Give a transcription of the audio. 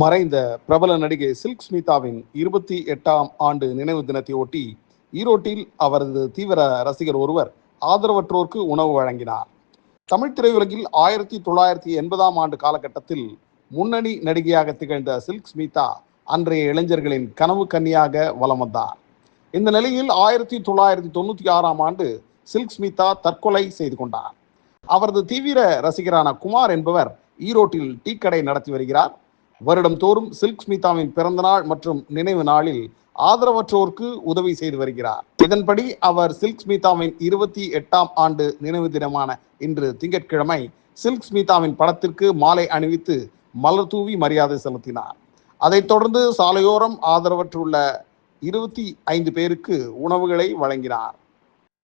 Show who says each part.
Speaker 1: மறைந்த பிரபல நடிகை சில்க் ஸ்மிதாவின் இருபத்தி எட்டாம் ஆண்டு நினைவு தினத்தை ஒட்டி ஈரோட்டில் அவரது தீவிர ரசிகர் ஒருவர் ஆதரவற்றோருக்கு உணவு வழங்கினார். தமிழ் திரையுலகில் ஆயிரத்தி தொள்ளாயிரத்தி எண்பதாம் ஆண்டு காலகட்டத்தில் முன்னணி நடிகையாக திகழ்ந்த சில்க் ஸ்மிதா அன்றைய இளைஞர்களின் கனவு கன்னியாக வலம் வந்தார். இந்த நிலையில் ஆயிரத்தி தொள்ளாயிரத்தி தொண்ணூற்றி ஆறாம் ஆண்டு சில்க் ஸ்மிதா தற்கொலை செய்து கொண்டார். அவரது தீவிர ரசிகரான குமார் என்பவர் ஈரோட்டில் டீ கடை நடத்தி வருகிறார். வருடம் தோறும் சில்க் ஸ்மிதாவின் பிறந்தநாள் மற்றும் நினைவு நாளில் ஆதரவற்றோருக்கு உதவி செய்து வருகிறார். இதன்படி அவர் சில்க் ஸ்மிதாவின் இருபத்தி எட்டாம் ஆண்டு நினைவு தினமான இன்று திங்கட்கிழமை சில்க் ஸ்மிதாவின் படத்திற்கு மாலை அணிவித்து மலர் தூவி மரியாதை செலுத்தினார். அதைத் தொடர்ந்து சாலையோரம் ஆதரவற்றுள்ள இருபத்தி ஐந்து பேருக்கு உணவுகளை வழங்கினார்.